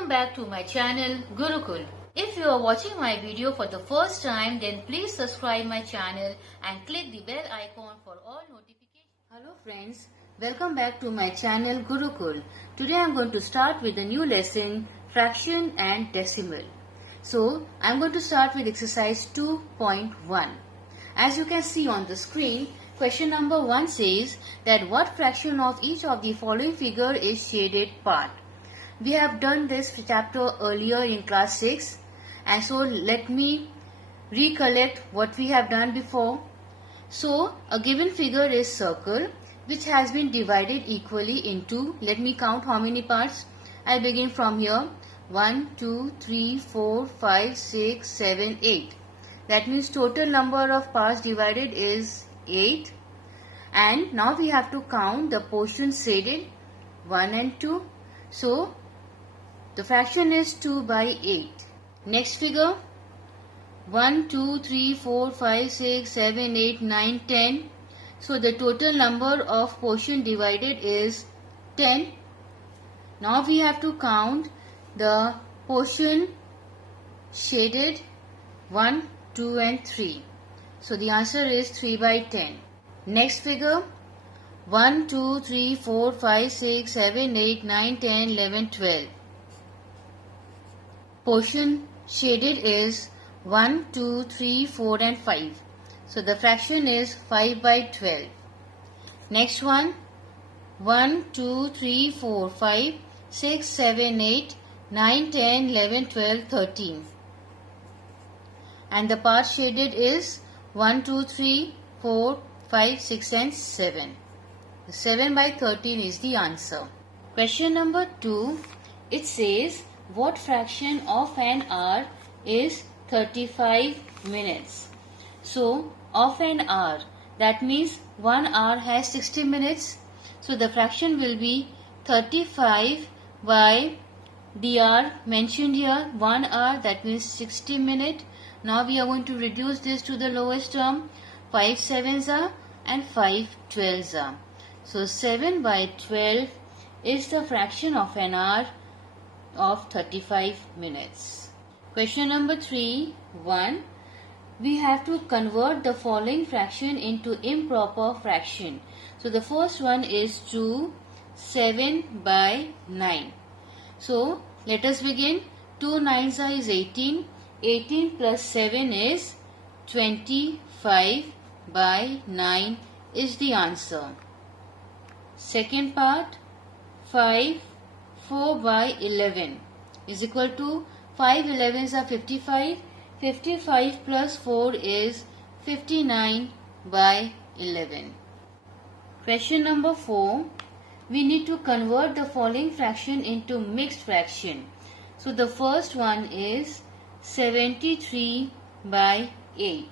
Welcome back to my channel Gurukul. If you are watching my video for the first time, then please subscribe my channel and click the bell icon for all notifications. Hello friends, welcome back to my channel Gurukul. Today I am going to start with a new lesson, fraction and decimal. So I am going to start with exercise 2.1. As you can see on the screen, question number 1 says that what fraction of each of the following figure is shaded part. We have done this chapter earlier in class 6, and so let me recollect what we have done before. So a given figure is circle which has been divided equally into, let me count how many parts. I begin from here, 1, 2, 3, 4, 5, 6, 7, 8. That means total number of parts divided is 8. And now we have to count the portions shaded 1 and 2. So the fraction is 2 by 8. Next figure, 1, 2, 3, 4, 5, 6, 7, 8, 9, 10. So the total number of portion divided is 10. Now we have to count the portion shaded 1, 2 and 3. So the answer is 3 by 10. Next figure, 1, 2, 3, 4, 5, 6, 7, 8, 9, 10, 11, 12. Portion shaded is 1, 2, 3, 4 and 5. So the fraction is 5 by 12. Next one, 1, 2, 3, 4, 5, 6, 7, 8, 9, 10, 11, 12, 13. And the part shaded is 1, 2, 3, 4, 5, 6 and 7. 7 by 13 is the answer. Question number 2, it says what fraction of an hour is 35 minutes. So of an hour, that means 1 hour has 60 minutes. So the fraction will be 35 by the hour mentioned here, 1 hour, that means 60 minutes. Now we are going to reduce this to the lowest term, 5 sevens are and 5 twelves are. So 7 by 12 is the fraction of an hour of 35 minutes. Question number 3, 1. We have to convert the following fraction into improper fraction. So the first one is 2, 7 by 9. So let us begin. 2 nines is 18. 18 plus 7 is 25 by 9 is the answer. Second part, 5, 4 by 11 is equal to 5 11s are 55. 55 plus 4 is 59 by 11. Question number 4. We need to convert the following fraction into mixed fraction. So the first one is 73 by 8.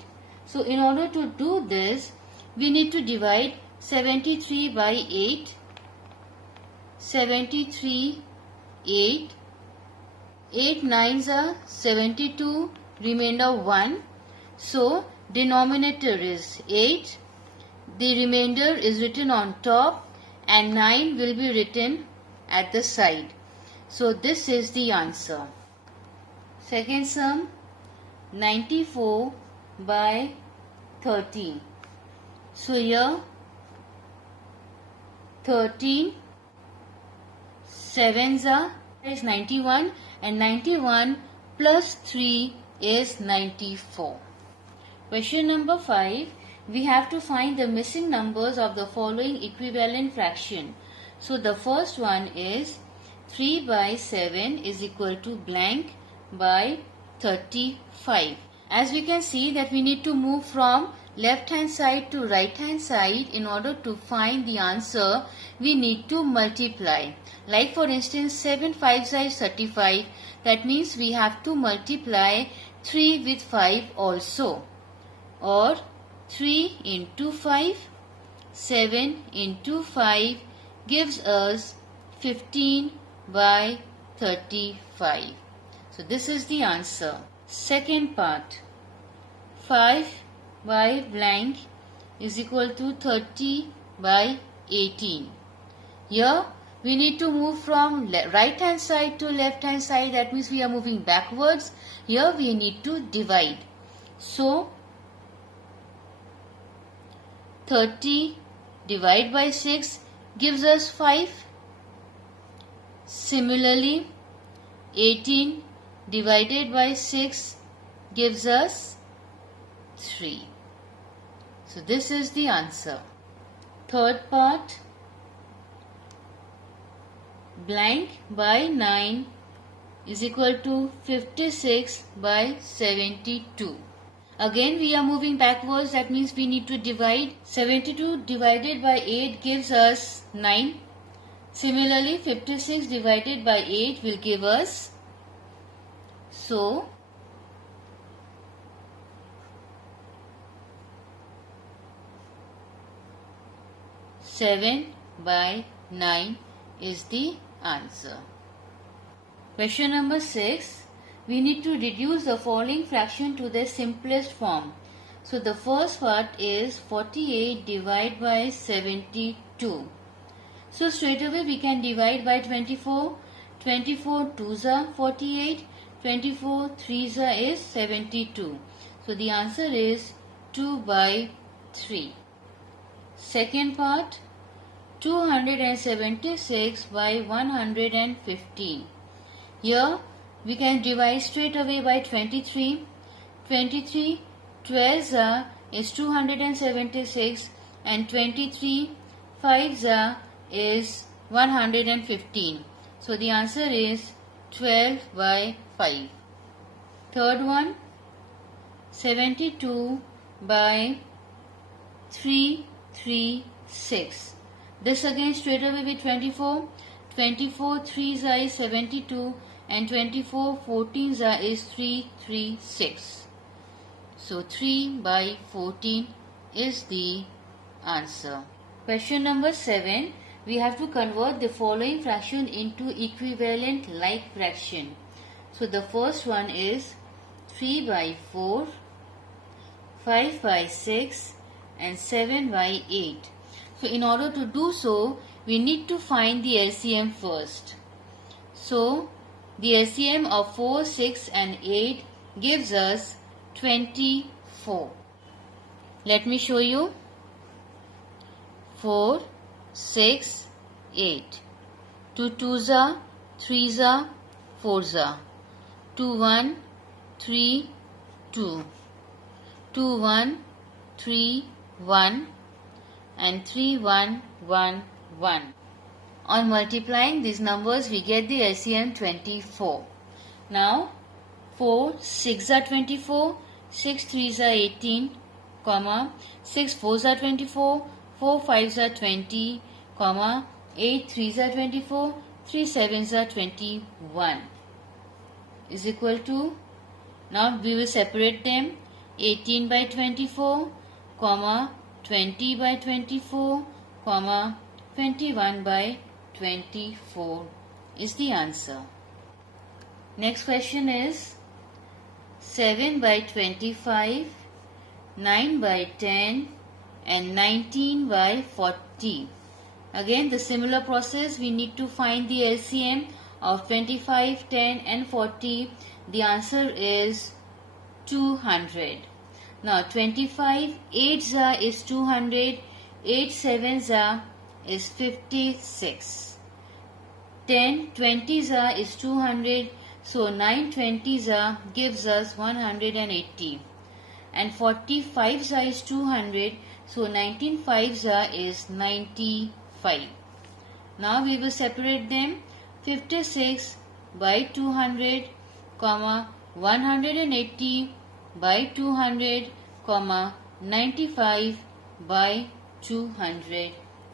So in order to do this, we need to divide 73 by 8. 73, 8. 8 nines are 72, remainder 1. So denominator is 8. The remainder is written on top and 9 will be written at the side. So this is the answer. Second sum, 94 by 13. So here 13 sevens are is 91 and 91 plus 3 is 94. Question number 5. We have to find the missing numbers of the following equivalent fraction. So the first one is 3 by 7 is equal to blank by 35. As we can see that we need to move from left hand side to right hand side. In order to find the answer, we need to multiply. Like for instance, 7 5s is 35. That means we have to multiply 3 with 5 also. Or 3 into 5, 7 into 5 gives us 15 by 35. So this is the answer. Second part, 5 by blank is equal to 30 by 18. Here we need to move from right hand side to left hand side. That means we are moving backwards. Here we need to divide. So 30 divided by 6 gives us 5. Similarly, 18 divided by 6 gives us 3. So this is the answer. Third part, blank by 9 is equal to 56 by 72. Again we are moving backwards, that means we need to divide. 72 divided by 8 gives us 9. Similarly, 56 divided by 8 will give us, so 7 by 9 is the answer. Question number 6. We need to reduce the following fraction to their simplest form. So the first part is 48 divided by 72. So straight away we can divide by 24. 24 2s are 48. 24 3s are is 72. So the answer is 2 by 3. Second part, 276 by 115. Here we can divide straight away by 23. 23 12s are is 276 and 23 5s are is 115. So the answer is 12 by 5. Third one, 72 by 336. This again straight away with 24. 24 3s are is 72 and 24 14s are is 336. So 3 by 14 is the answer. Question number 7. We have to convert the following fraction into equivalent like fraction. So the first one is 3 by 4, 5 by 6 and 7 by 8. So in order to do so, we need to find the LCM first. So the LCM of 4, 6 and 8 gives us 24. Let me show you. 4, 6, 8. 2 2s are, 3s are, 4s are. 2 1, 3, 2. 2 1, 3, 1 and 3 1 1 1. On multiplying these numbers we get the LCM 24. Now 4 6 are 24, 6 3s are 18, 6 4s are 24, 4 5s are 20, 8 3s are 24, 3 7s are 21 is equal to, now we will separate them, 18 by 24, 20 by 24, 21 by 24 is the answer. Next question is 7 by 25, 9 by 10 and 19 by 40. Again the similar process, we need to find the LCM of 25, 10 and 40. The answer is 200. Now 25 8s are is 200, 8 7s are is 56. 10 20s are is 200, so 9 20s are gives us 180. And 45s are is 200, so 19 5s are is 95. Now we will separate them. 56 by 200, 180 by 200, 95 by 200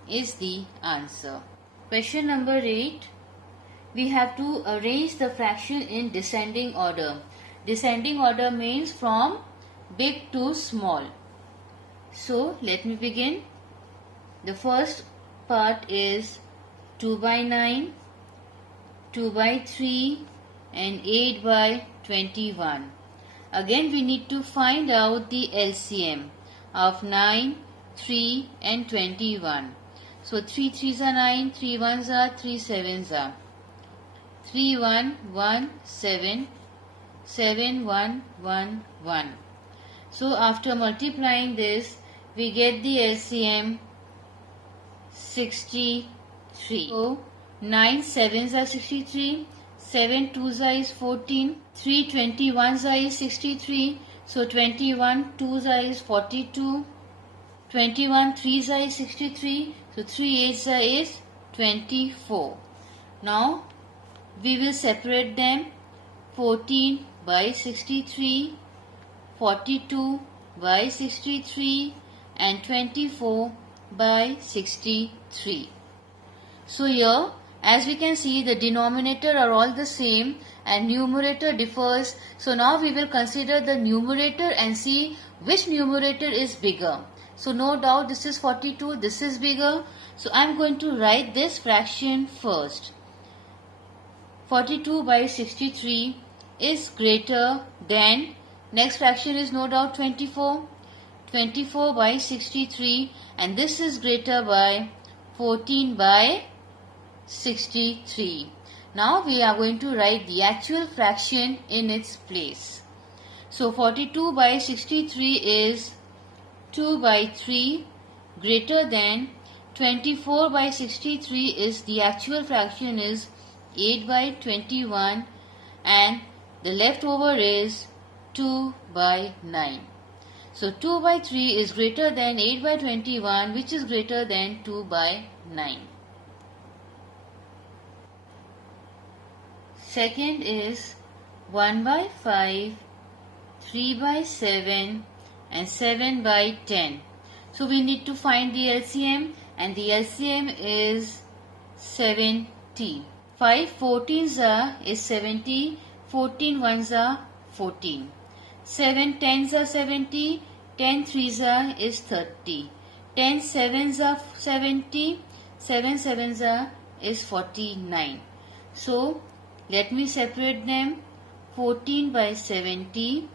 is the answer. Question number 8. We have to arrange the fraction in descending order. Descending order means from big to small. So let me begin. The first part is 2 by 9, 2 by 3 and 8 by 21. Again we need to find out the LCM of 9, 3 and 21. So 3 3s are 9, 3 1s are 3 7s are 3 1 1 7 7 1 1 1. So after multiplying this, we get the LCM 63. So 9 7s are 63, 7 2s are is 14, 3 21s are is 63, so 21 2s are is 42, 21 3s are is 63, so 3 8s are is 24. Now we will separate them. 14 by 63, 42 by 63 and 24 by 63. So here, as we can see, the denominator are all the same and numerator differs. So now we will consider the numerator and see which numerator is bigger. So no doubt this is 42, this is bigger. So I am going to write this fraction first. 42 by 63 is greater than, next fraction is no doubt 24. 24 by 63, and this is greater by 14 by 63. Now we are going to write the actual fraction in its place. So 42 by 63 is 2 by 3 greater than 24 by 63 is the actual fraction is 8 by 21 and the leftover is 2 by 9. So 2 by 3 is greater than 8 by 21, which is greater than 2 by 9. Second is 1 by 5, 3 by 7 and 7 by 10. So we need to find the LCM, and the LCM is 70. 5 14s are is 70, 14 1s are 14. 7 10s are 70, 10 3s are is 30. 10 7s are 70, 7 7s are is 49. So let me separate them. 14 by 70,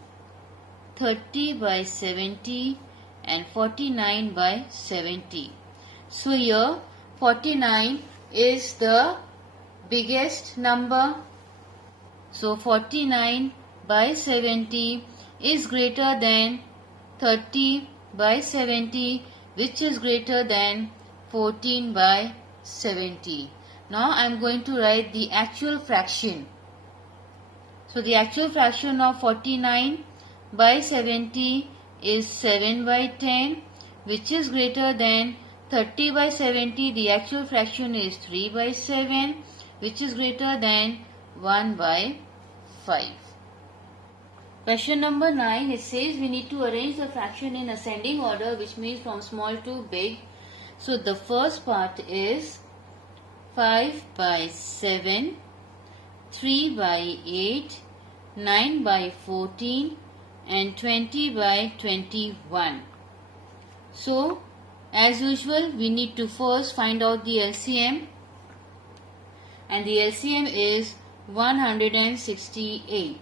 30 by 70 and 49 by 70. So here 49 is the biggest number. So 49 by 70 is greater than 30 by 70, which is greater than 14 by 70. Now I am going to write the actual fraction. So the actual fraction of 49 by 70 is 7 by 10, which is greater than 30 by 70. The actual fraction is 3 by 7, which is greater than 1 by 5. Question number 9, it says we need to arrange the fraction in ascending order, which means from small to big. So the first part is 5 by 7, 3 by 8, 9 by 14 and 20 by 21. So as usual, we need to first find out the LCM, and the LCM is 168.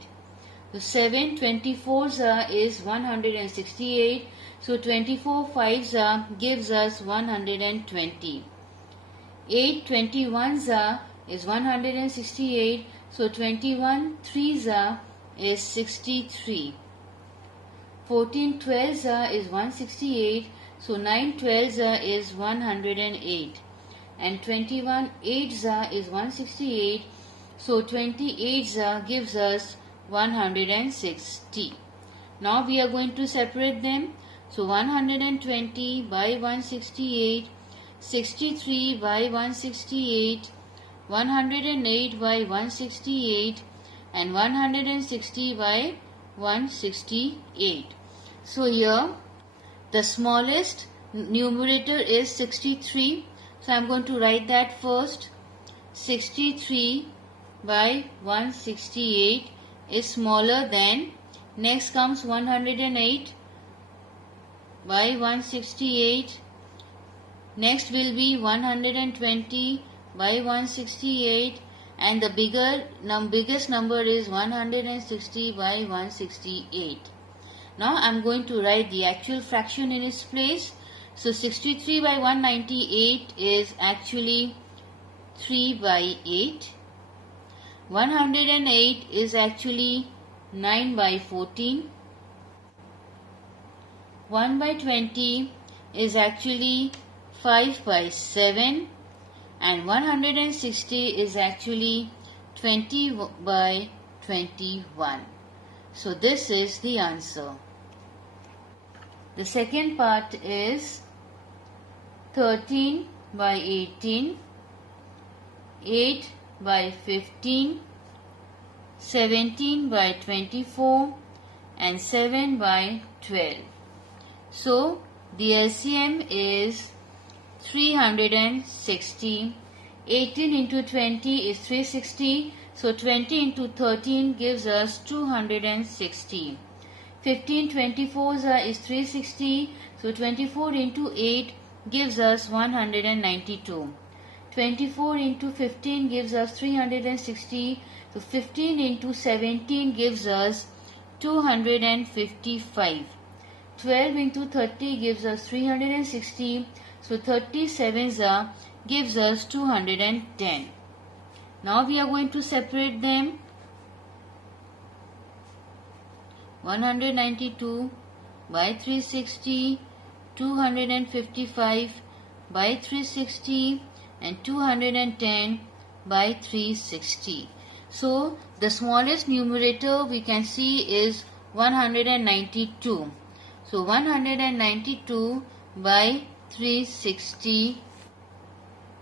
So 7 24s is 168. So 24 5s gives us 120. 8 21s is 168. So 21 3s is 63. 14 12s is 168. So 9 12s is 108. And 21 8s is 168. So 28s gives us 160. Now we are going to separate them. So 120 by 168, 63 by 168, 108 by 168 and 160 by 168. So here the smallest numerator is 63. So I am going to write that first. 63 by 168 is smaller than, next comes 108 by 168, next will be 120 by 168 and the biggest number is 160 by 168. Now I am going to write the actual fraction in its place. So 63 by 198 is actually 3 by 8. 108 is actually 9 by 14. 1 by 20 is actually 5 by 7. And 160 is actually 20 by 21. So this is the answer. The second part is 13 by 18, 8 by 15, 17 by 24 and 7 by 12. So the LCM is 360. 18 into 20 is 360. So 20 into 13 gives us 260. 15 24s is 360. So 24 into 8 gives us 192. 24 into 15 gives us 360. So 15 into 17 gives us 255. 12 into 30 gives us 360. So 37s gives us 210. Now we are going to separate them. 192 by 360, 255 by 360 and 210 by 360. So the smallest numerator we can see is 192. So 192 by 360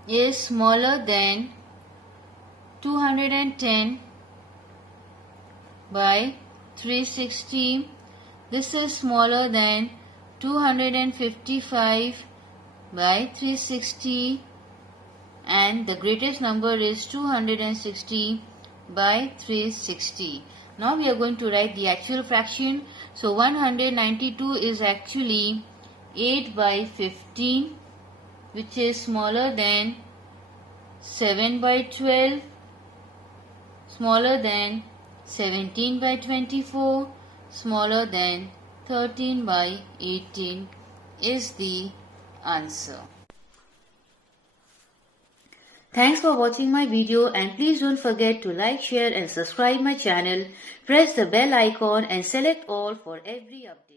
is smaller than 210 by 360. This is smaller than 255 by 360, and the greatest number is 260 by 360. Now we are going to write the actual fraction. So 192 is actually 8 by 15, which is smaller than 7 by 12, smaller than 17 by 24, smaller than 13 by 18 is the answer. Thanks for watching my video, and please don't forget to like, share and subscribe my channel. Press the bell icon and select all for every update.